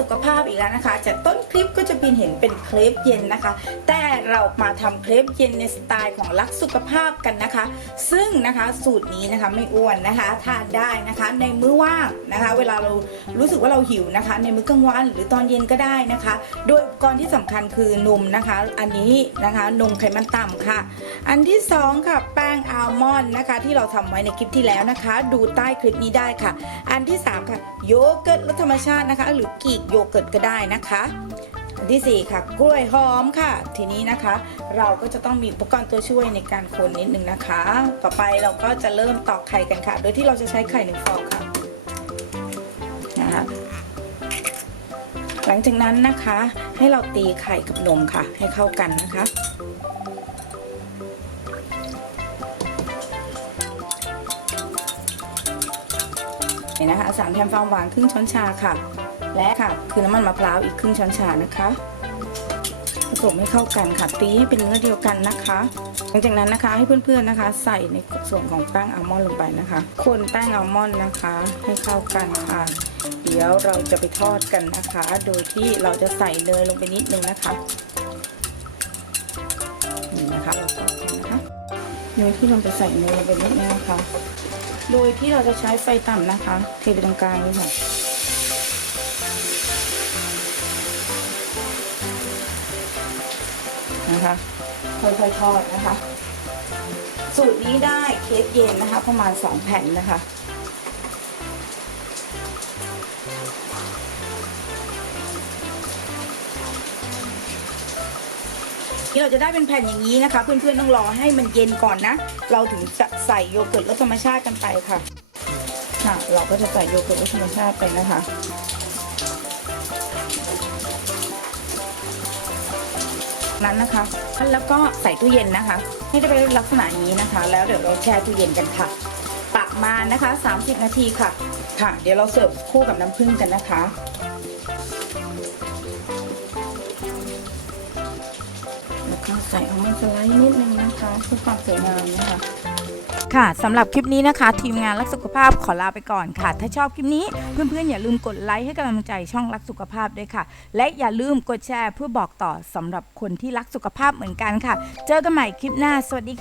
สุขภาพอีกแล้วนะคะจากต้นคลิปก็จะเห็นเป็นเครปเย็นนะคะแต่เรามาทำเครปเย็นในสไตล์ของรักสุขภาพกันนะคะซึ่งนะคะสูตรนี้นะคะไม่อ้วนนะคะทานได้นะคะในมื้อว่างนะคะเวลาเรารู้สึกว่าเราหิวนะคะในมื้อกลางวันหรือตอนเย็นก็ได้นะคะโดยอุปกรณ์ที่สำคัญคือนมนะคะอันนี้นะคะนมไขมันต่ำค่ะอันที่2ค่ะแป้งอัลมอนด์นะคะที่เราทำไว้ในคลิปที่แล้วนะคะดูใต้คลิปนี้ได้ค่ะอันที่3ค่ะโยเกิร์ตรสธรรมชาตินะคะหรือกีกโยเกิร์ตก็ได้นะคะอันที่4ค่ะกล้วยหอมค่ะทีนี้นะคะเราก็จะต้องมีอุปกรณ์ตัวช่วยในการคนนิดนึงนะคะต่อไปเราก็จะเริ่มตอกไข่กันค่ะโดยที่เราจะใช้ไข่1 ฟองค่ะนะคะหลังจากนั้นนะคะให้เราตีไข่กับนมค่ะให้เข้ากันนะคะนะคะสารแทนความหวานครึ่งช้อนชาค่ะและค่ะคือน้ำมันมะพร้าวอีกครึ่งช้อนชานะคะผสมให้เข้ากันค่ะตีให้เป็นเนื้อเดียวกันนะคะหลังจากนั้นนะคะให้เพื่อนๆนะคะใส่ในส่วนของแป้งอัลมอนด์ลงไปนะคะคนแป้งอัลมอนด์นะคะให้เข้ากันค่ะเดี๋ยวเราจะไปทอดกันนะคะโดยที่เราจะใส่เนยลงไปนิดนึงนะคะนี่นะคะเราทอดกันนะคะโดยที่เราจะใส่เนยลงไปนิดนึงนะคะโดยที่เราจะใช้ไฟต่ำนะคะเทไปตรงกลางเลยค่ะนะคะค่อยๆทอดนะคะสูตรนี้ได้เค้กเย็นนะคะประมาณ2 แผ่นนะคะที่เราจะได้เป็นแผ่นอย่างนี้นะคะเพื่อนๆต้องรอให้มันเย็นก่อนนะเราถึงจะใส่โยเกิร์ตรสธรรมชาติกันไปค่ะเราก็จะใส่โยเกิร์ตรสธรรมชาติไปนะคะนั้นนะคะแล้วก็ใส่ตู้เย็นนะคะให้ได้เป็นลักษณะนี้นะคะแล้วเดี๋ยวเราแช่ตู้เย็นกันค่ะประมาณนะคะ30 นาทีค่ะเดี๋ยวเราเสิร์ฟคู่กับน้ำผึ้งกันนะคะแล้วก็ใส่อัลมอนด์สไลด์นิดนึงนะคะเพื่อความสวยงามนะคะค่ะสำหรับคลิปนี้นะคะทีมงานรักสุขภาพขอลาไปก่อนค่ะถ้าชอบคลิปนี้เพื่อนๆอย่าลืมกดไลค์ให้กำลังใจช่องรักสุขภาพด้วยค่ะและอย่าลืมกดแชร์เพื่อบอกต่อสำหรับคนที่รักสุขภาพเหมือนกันค่ะเจอกันใหม่คลิปหน้าสวัสดีค่ะ